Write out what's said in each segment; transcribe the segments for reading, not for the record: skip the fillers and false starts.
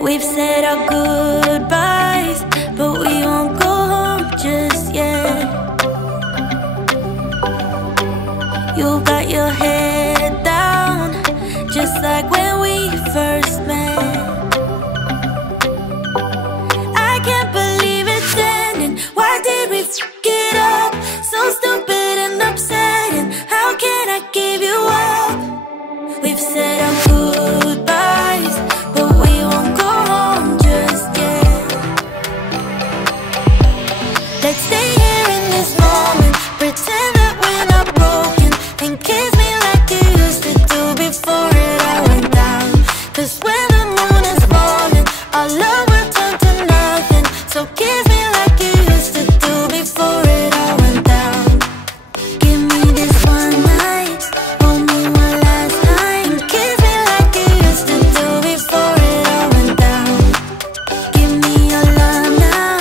We've said our goodbyes, but we won't go home just yet. You got your head down, just like when we first met. I can't believe it's ending. Why did we f it up? So stupid and upsetting. How can I give you up? We've said our goodbyes, but we won't go home just yet. Let's stay here in this moment, pretend that we're not broken, and kiss me like you used to do before it all went down. 'Cause when the moon is falling, our love will turn to nothing. So kiss me like you used to do before it all went down. Give me this one night, hold me one last night, and kiss me like you used to do before it all went down. Give me your love now,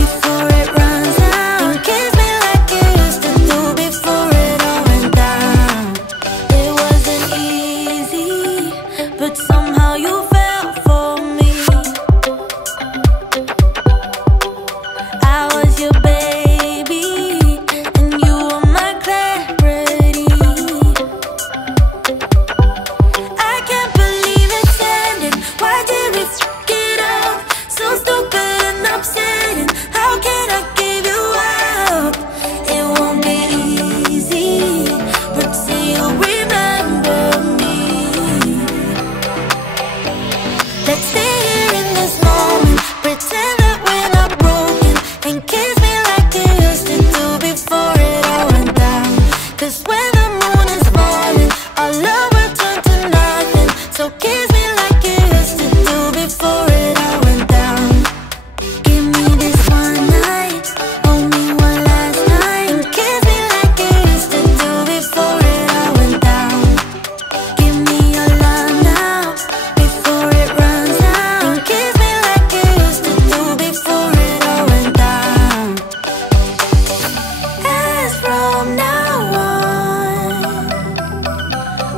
before it runs out, and kiss me like you used to do before it all went down. It wasn't easy, but somehow you fell for me. I was your baby, and you were my clarity. I can't believe it's ending. Why did we f it up? So stupid and upsetting. How can I give you up? It won't be easy, but say you'll remember me. Let's stay here in this moment, pretend that we're not broken, and kiss me like you used to do before it all went down. 'Cause when the moon is falling, our love will turn to nothing. So kiss me like you used to do before it all went down. Give me this one night, hold me one last night, and kiss me like you used to do before it all went down. Give me your love now, before it runs out, and kiss me like you used to do before it all went down. As from now on,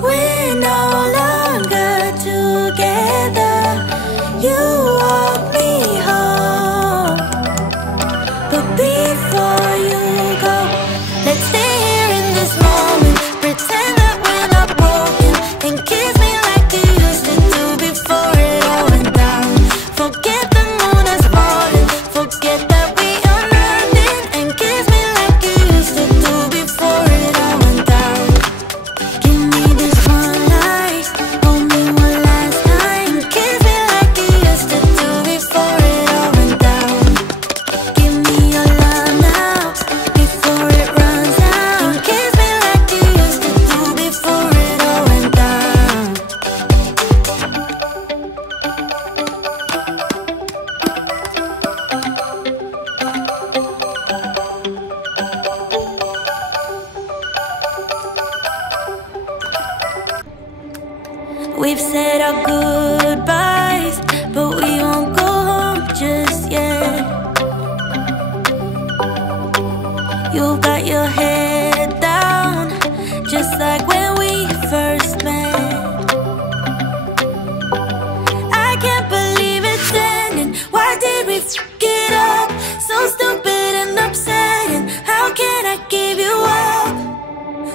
we're no longer together. You walk me home, but before you go, let's stay here in this moment, pretend that we're not broken, and kiss me like you used to do before it all went down. Forget the moon is falling, forget that we are nothing, and kiss me like you used to do before it all went down. Give me this one night, hold me one last night, and kiss me like you used to do before it all went down. Give me your love now, before it runs out, and kiss me like you used to do before it all went down. We've said our goodbyes, but we won't go home just yet. You got your head down, just like when we first met. I can't believe it's ending. Why did we f it up? So stupid and upsetting. How can I give you up?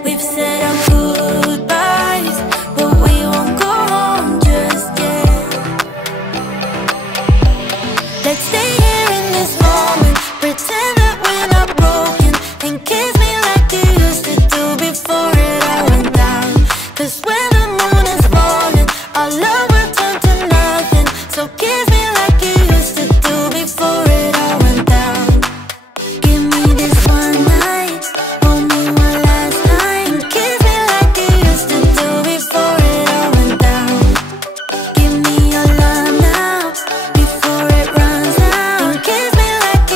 We've said our goodbyes, but we won't go home just yet. Let's stay here in this moment, pretend that we're not broken, and kiss me like you used to do before it all went down. 'Cause when the moon is falling, our love